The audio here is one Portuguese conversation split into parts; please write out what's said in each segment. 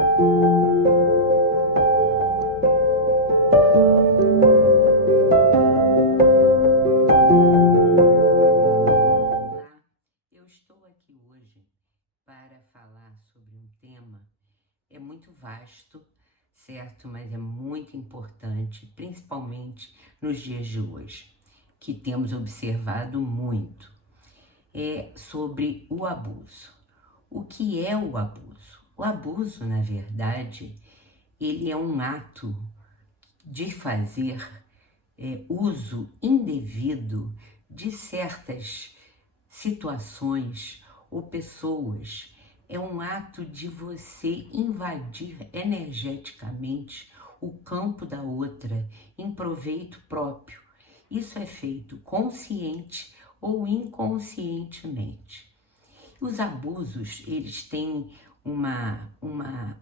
Olá, eu estou aqui hoje para falar sobre um tema, é muito vasto, certo? Mas é muito importante, principalmente nos dias de hoje, que temos observado muito. É sobre o abuso. O que é o abuso? O abuso, na verdade, ele é um ato de fazer uso indevido de certas situações ou pessoas. É um ato de você invadir energeticamente o campo da outra em proveito próprio. Isso é feito consciente ou inconscientemente. Os abusos, eles têm uma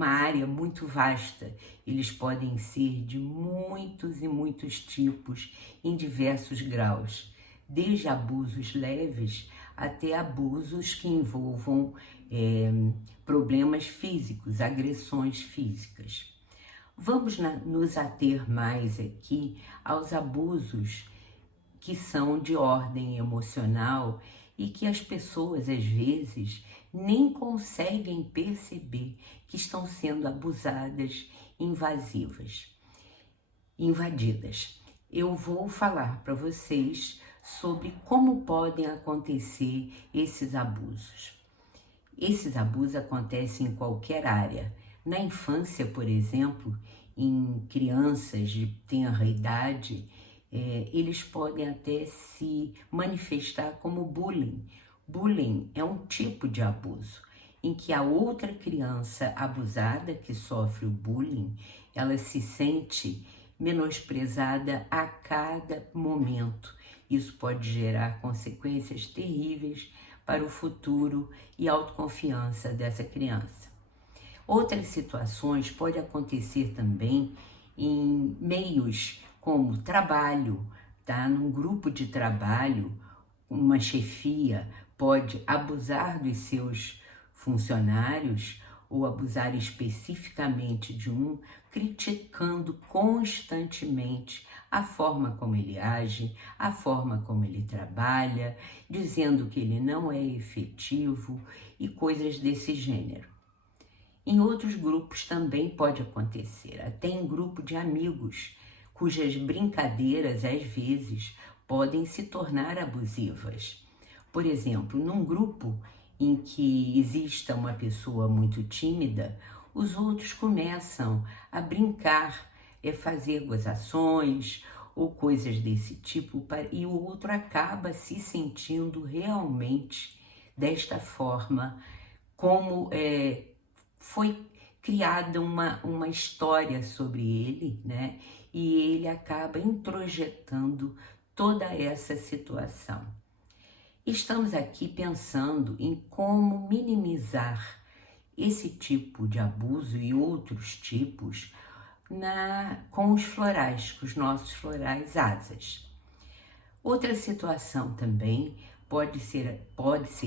área muito vasta. Eles podem ser de muitos e muitos tipos, em diversos graus, desde abusos leves até abusos que envolvam problemas físicos, agressões físicas. Vamos nos ater mais aqui aos abusos que são de ordem emocional e que as pessoas, às vezes, nem conseguem perceber que estão sendo abusadas, invadidas. Eu vou falar para vocês sobre como podem acontecer esses abusos. Esses abusos acontecem em qualquer área. Na infância, por exemplo, em crianças de tenra idade, eles podem até se manifestar como bullying. Bullying é um tipo de abuso em que a outra criança abusada que sofre o bullying, ela se sente menosprezada a cada momento. Isso pode gerar consequências terríveis para o futuro e autoconfiança dessa criança. Outras situações podem acontecer também em meios como trabalho, tá? Num grupo de trabalho, uma chefia pode abusar dos seus funcionários ou abusar especificamente de um, criticando constantemente a forma como ele age, a forma como ele trabalha, dizendo que ele não é efetivo e coisas desse gênero. Em outros grupos também pode acontecer, até em grupo de amigos, cujas brincadeiras às vezes podem se tornar abusivas. Por exemplo, num grupo em que exista uma pessoa muito tímida, os outros começam a brincar, fazer gozações ou coisas desse tipo, e o outro acaba se sentindo realmente desta forma, como foi criada uma história sobre ele, né? E ele acaba introjetando toda essa situação. Estamos aqui pensando em como minimizar esse tipo de abuso e outros tipos com os florais, com os nossos florais asas. Outra situação também pode ser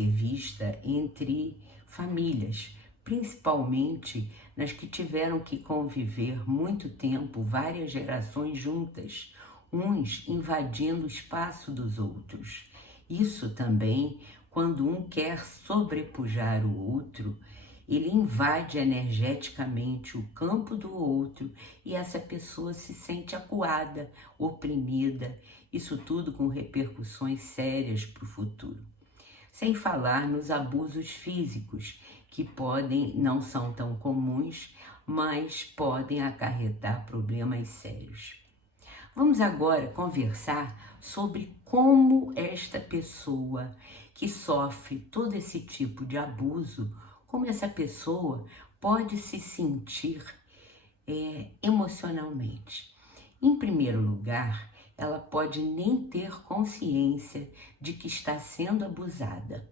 vista entre famílias, principalmente nas que tiveram que conviver muito tempo, várias gerações juntas, uns invadindo o espaço dos outros. Isso também, quando um quer sobrepujar o outro, ele invade energeticamente o campo do outro e essa pessoa se sente acuada, oprimida, isso tudo com repercussões sérias para o futuro. Sem falar nos abusos físicos, que não são tão comuns, mas podem acarretar problemas sérios. Vamos agora conversar sobre como esta pessoa que sofre todo esse tipo de abuso, como essa pessoa pode se sentir emocionalmente. Em primeiro lugar, ela pode nem ter consciência de que está sendo abusada.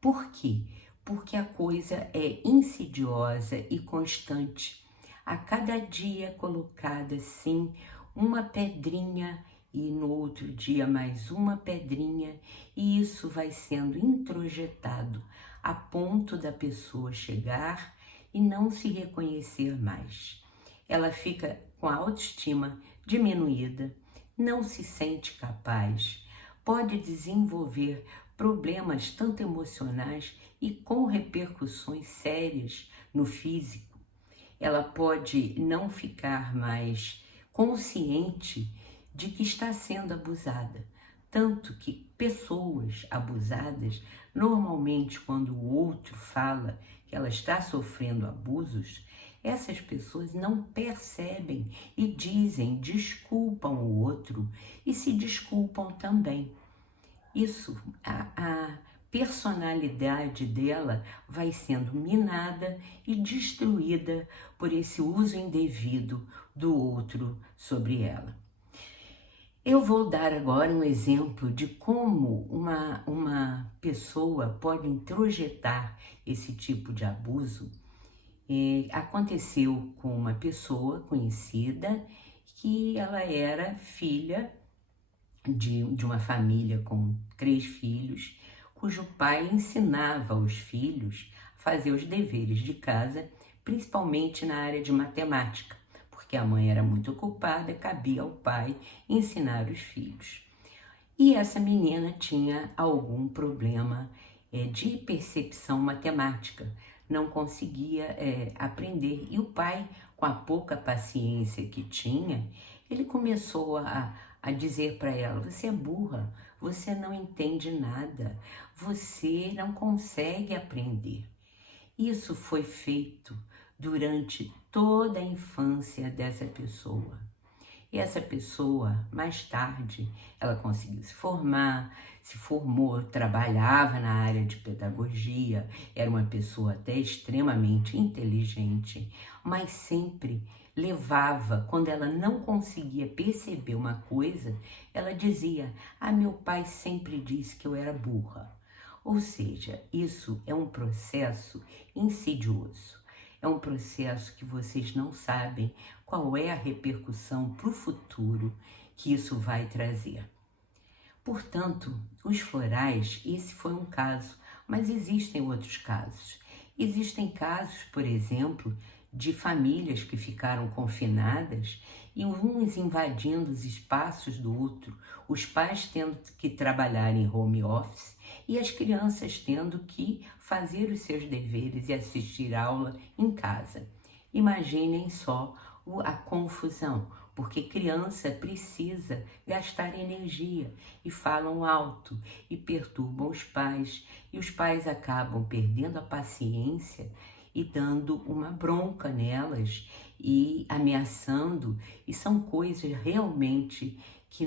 Por quê? Porque a coisa é insidiosa e constante. A cada dia é colocada assim uma pedrinha e no outro dia mais uma pedrinha, e isso vai sendo introjetado a ponto da pessoa chegar e não se reconhecer mais. Ela fica com a autoestima diminuída, não se sente capaz, pode desenvolver problemas tanto emocionais e com repercussões sérias no físico. Ela pode não ficar mais consciente de que está sendo abusada. Tanto que pessoas abusadas, normalmente quando o outro fala que ela está sofrendo abusos, essas pessoas não percebem e dizem, desculpam o outro e se desculpam também. Isso, a personalidade dela vai sendo minada e destruída por esse uso indevido do outro sobre ela. Eu vou dar agora um exemplo de como uma pessoa pode introjetar esse tipo de abuso. Aconteceu com uma pessoa conhecida que ela era filha de uma família com 3 filhos, cujo pai ensinava aos filhos a fazer os deveres de casa, principalmente na área de matemática, porque a mãe era muito ocupada, cabia ao pai ensinar os filhos. E essa menina tinha algum problema de percepção matemática, não conseguia aprender. E o pai, com a pouca paciência que tinha, ele começou a dizer para ela: você é burra, você não entende nada, você não consegue aprender. Isso foi feito durante toda a infância dessa pessoa. E essa pessoa, mais tarde, ela conseguiu se formou, trabalhava na área de pedagogia, era uma pessoa até extremamente inteligente, mas sempre levava, quando ela não conseguia perceber uma coisa, ela dizia: meu pai sempre disse que eu era burra. Ou seja, isso é um processo insidioso. É um processo que vocês não sabem qual é a repercussão para o futuro que isso vai trazer. Portanto, os florais, esse foi um caso, mas existem outros casos. Existem casos, por exemplo, de famílias que ficaram confinadas e uns invadindo os espaços do outro, os pais tendo que trabalhar em home office e as crianças tendo que fazer os seus deveres e assistir aula em casa. Imaginem só a confusão, porque criança precisa gastar energia e falam alto e perturbam os pais, e os pais acabam perdendo a paciência e dando uma bronca nelas e ameaçando, e são coisas realmente que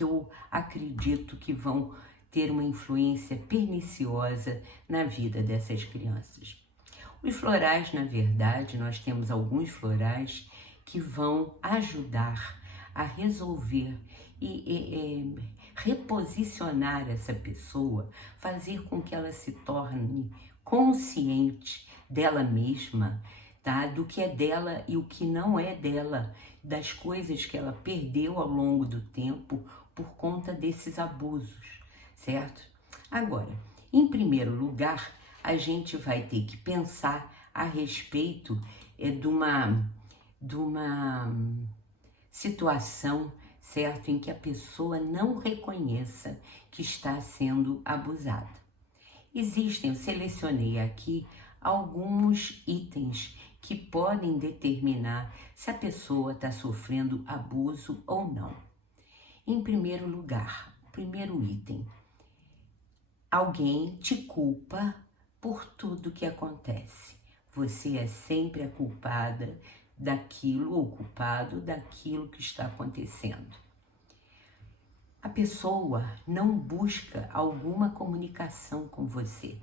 eu acredito que vão ter uma influência perniciosa na vida dessas crianças. Os florais, na verdade, nós temos alguns florais que vão ajudar a resolver e reposicionar essa pessoa, fazer com que ela se torne consciente dela mesma, tá? Do que é dela e o que não é dela, das coisas que ela perdeu ao longo do tempo por conta desses abusos, certo? Agora, em primeiro lugar, a gente vai ter que pensar a respeito de uma situação, certo, em que a pessoa não reconheça que está sendo abusada. Eu selecionei aqui alguns itens que podem determinar se a pessoa está sofrendo abuso ou não. Em primeiro lugar, primeiro item: alguém te culpa por tudo que acontece. Você é sempre a culpada daquilo ou culpado daquilo que está acontecendo. A pessoa não busca alguma comunicação com você.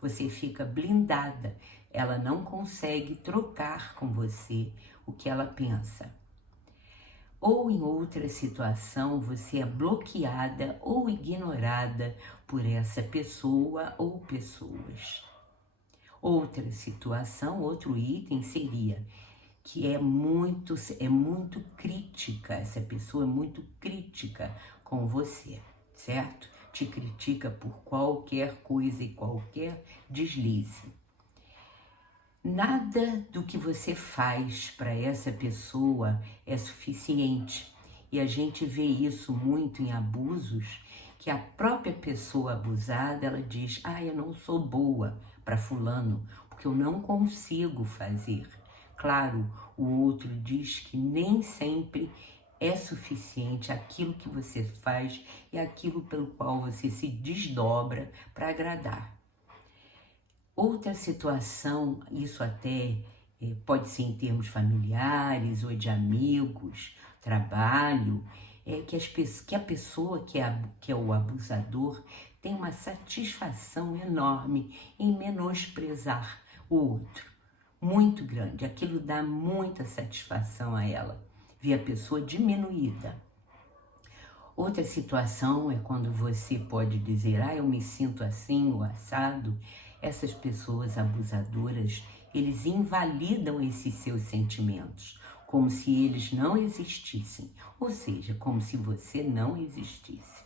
Você fica blindada. Ela não consegue trocar com você o que ela pensa. Ou em outra situação, você é bloqueada ou ignorada por essa pessoa ou pessoas. Outra situação, outro item seria que é muito crítica, essa pessoa é muito crítica com você, certo? Te critica por qualquer coisa e qualquer deslize. Nada do que você faz para essa pessoa é suficiente. E a gente vê isso muito em abusos, que a própria pessoa abusada, ela diz: "Ah, eu não sou boa para fulano, porque eu não consigo fazer". Claro, o outro diz que nem sempre é suficiente aquilo que você faz e aquilo pelo qual você se desdobra para agradar. Outra situação, isso até pode ser em termos familiares ou de amigos, trabalho, é que, que a pessoa que é o abusador tem uma satisfação enorme em menosprezar o outro, muito grande. Aquilo dá muita satisfação a ela, ver a pessoa diminuída. Outra situação é quando você pode dizer: "Ah, eu me sinto assim, ou assado". Essas pessoas abusadoras, eles invalidam esses seus sentimentos, como se eles não existissem, ou seja, como se você não existisse.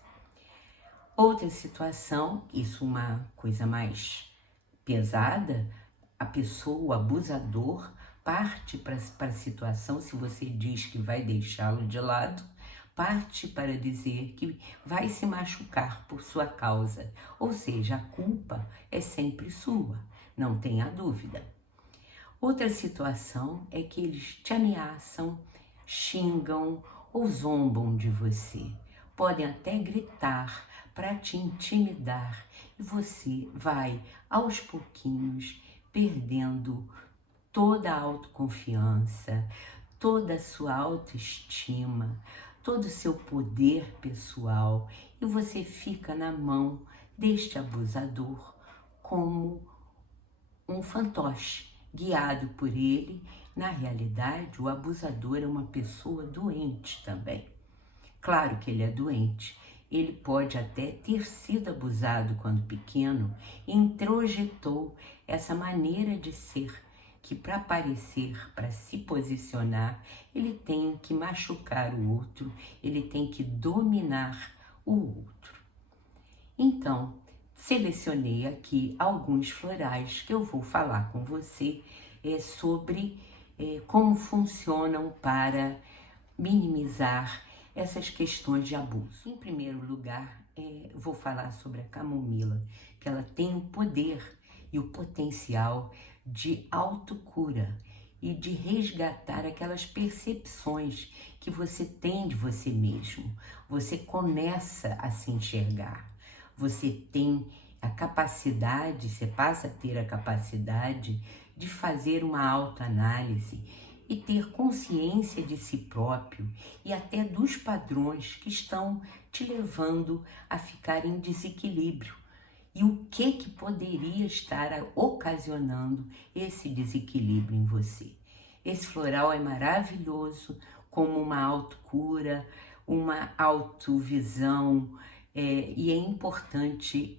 Outra situação, isso uma coisa mais pesada, a pessoa, o abusador, parte para a situação, se você diz que vai deixá-lo de lado, parte para dizer que vai se machucar por sua causa. Ou seja, a culpa é sempre sua, não tenha dúvida. Outra situação é que eles te ameaçam, xingam ou zombam de você. Podem até gritar para te intimidar e você vai, aos pouquinhos, perdendo toda a autoconfiança, toda a sua autoestima, todo o seu poder pessoal e você fica na mão deste abusador como um fantoche, guiado por ele. Na realidade, o abusador é uma pessoa doente também. Claro que ele é doente. Ele pode até ter sido abusado quando pequeno e introjetou essa maneira de ser, que para aparecer, para se posicionar, ele tem que machucar o outro, ele tem que dominar o outro. Então, selecionei aqui alguns florais que eu vou falar com você sobre como funcionam para minimizar essas questões de abuso. Em primeiro lugar, vou falar sobre a camomila, que ela tem o poder e o potencial de autocura e de resgatar aquelas percepções que você tem de você mesmo. Você começa a se enxergar, você tem a capacidade, você passa a ter a capacidade de fazer uma autoanálise e ter consciência de si próprio e até dos padrões que estão te levando a ficar em desequilíbrio. E o que poderia estar ocasionando esse desequilíbrio em você? Esse floral é maravilhoso como uma autocura, uma autovisão, e é importante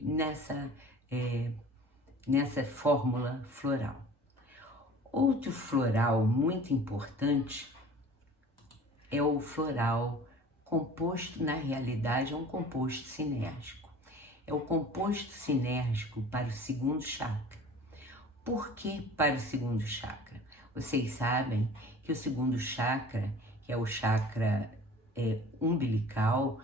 nessa fórmula floral. Outro floral muito importante é o floral composto, na realidade é um composto sinérgico. É o composto sinérgico para o segundo chakra. Por que para o segundo chakra? Vocês sabem que o segundo chakra, que é o chakra umbilical,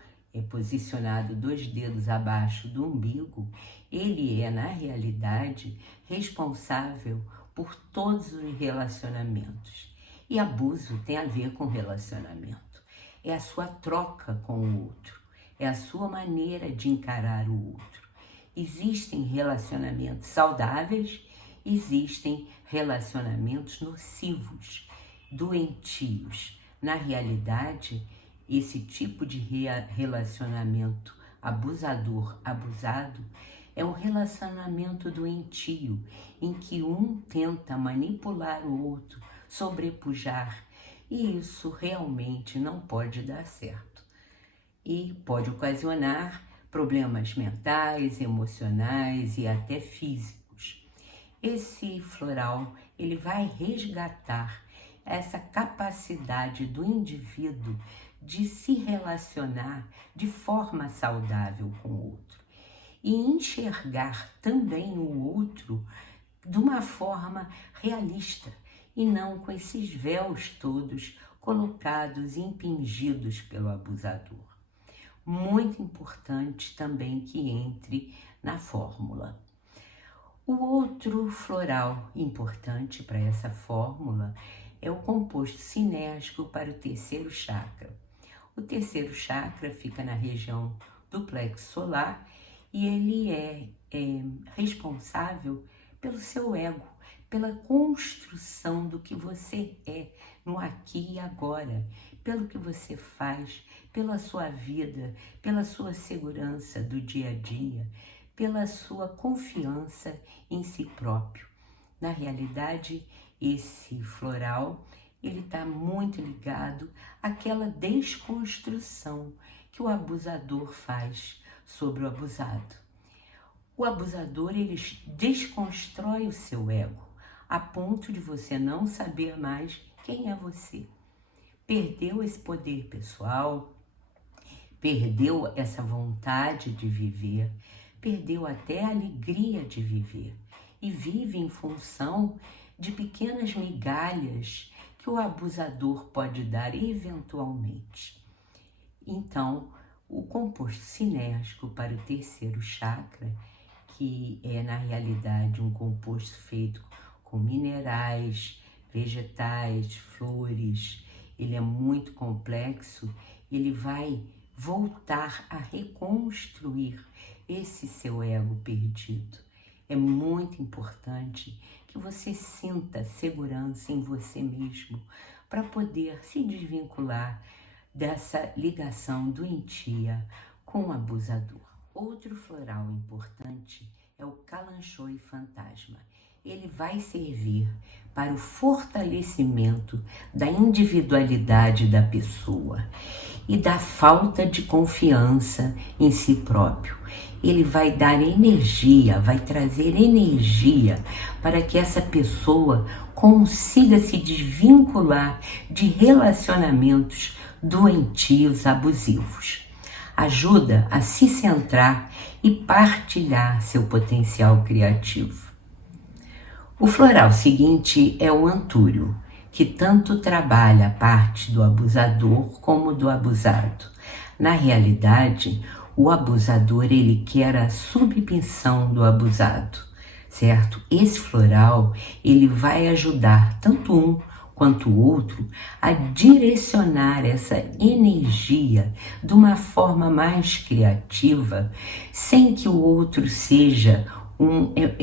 posicionado 2 dedos abaixo do umbigo, ele é, na realidade, responsável por todos os relacionamentos. E abuso tem a ver com relacionamento. É a sua troca com o outro, é a sua maneira de encarar o outro. Existem relacionamentos saudáveis, existem relacionamentos nocivos, doentios. Na realidade, esse tipo de relacionamento abusador, abusado, é um relacionamento doentio, em que um tenta manipular o outro, sobrepujar, e isso realmente não pode dar certo. E pode ocasionar problemas mentais, emocionais e até físicos. Esse floral, ele vai resgatar essa capacidade do indivíduo de se relacionar de forma saudável com o outro e enxergar também o outro de uma forma realista e não com esses véus todos colocados e impingidos pelo abusador. Muito importante também que entre na fórmula. O outro floral importante para essa fórmula é o composto sinérgico para o terceiro chakra. O terceiro chakra fica na região do plexo solar e ele é responsável pelo seu ego, pela construção do que você é no aqui e agora, pelo que você faz, pela sua vida, pela sua segurança do dia a dia, pela sua confiança em si próprio. Na realidade, esse floral, ele está muito ligado àquela desconstrução que o abusador faz sobre o abusado. O abusador, ele desconstrói o seu ego, a ponto de você não saber mais quem é você. Perdeu esse poder pessoal, perdeu essa vontade de viver, perdeu até a alegria de viver e vive em função de pequenas migalhas que o abusador pode dar eventualmente. Então, o composto sinérgico para o terceiro chakra, que é na realidade um composto feito com minerais, vegetais, flores, ele é muito complexo, ele vai voltar a reconstruir esse seu ego perdido. É muito importante que você sinta segurança em você mesmo para poder se desvincular dessa ligação doentia com o abusador. Outro floral importante é o Kalanchoe fantasma. Ele vai servir para o fortalecimento da individualidade da pessoa e da falta de confiança em si próprio. Ele vai dar energia, vai trazer energia para que essa pessoa consiga se desvincular de relacionamentos doentios, abusivos. Ajuda a se centrar e partilhar seu potencial criativo. O floral seguinte é o antúrio, que tanto trabalha a parte do abusador como do abusado. Na realidade, o abusador, ele quer a submissão do abusado, certo? Esse floral, ele vai ajudar tanto um quanto o outro a direcionar essa energia de uma forma mais criativa, sem que o outro seja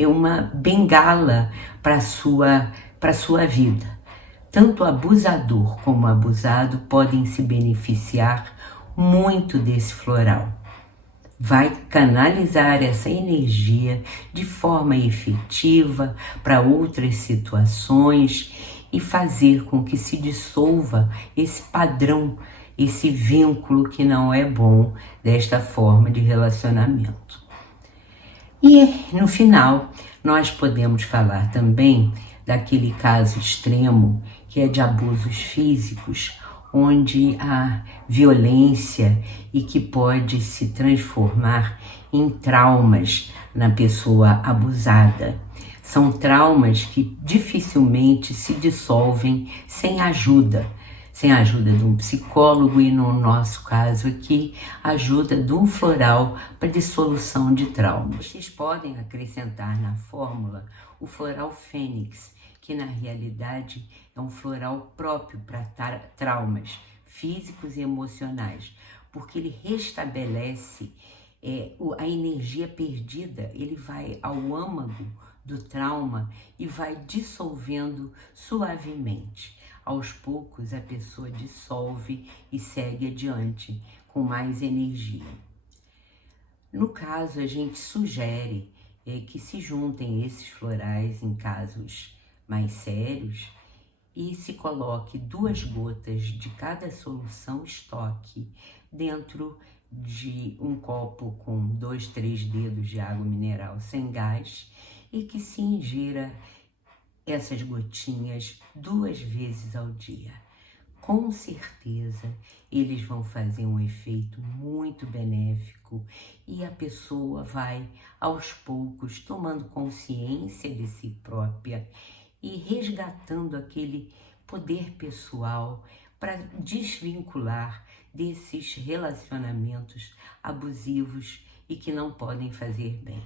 uma bengala para a sua vida. Tanto o abusador como o abusado podem se beneficiar muito desse floral. Vai canalizar essa energia de forma efetiva para outras situações e fazer com que se dissolva esse padrão, esse vínculo que não é bom desta forma de relacionamento. E no final, nós podemos falar também daquele caso extremo que é de abusos físicos, onde há violência e que pode se transformar em traumas na pessoa abusada. São traumas que dificilmente se dissolvem sem ajuda de um psicólogo e, no nosso caso aqui, ajuda de um floral para dissolução de traumas. Vocês podem acrescentar na fórmula o floral fênix, que na realidade é um floral próprio para traumas físicos e emocionais, porque ele restabelece a energia perdida, ele vai ao âmago do trauma e vai dissolvendo suavemente. Aos poucos a pessoa dissolve e segue adiante com mais energia. No caso, a gente sugere que se juntem esses florais em casos mais sérios e se coloque 2 gotas de cada solução estoque dentro de um copo com 2, 3 dedos de água mineral sem gás e que se ingira essas gotinhas 2 vezes ao dia. com certeza eles vão fazer um efeito muito benéfico e a pessoa vai, aos poucos, tomando consciência de si própria e resgatando aquele poder pessoal para desvincular desses relacionamentos abusivos e que não podem fazer bem.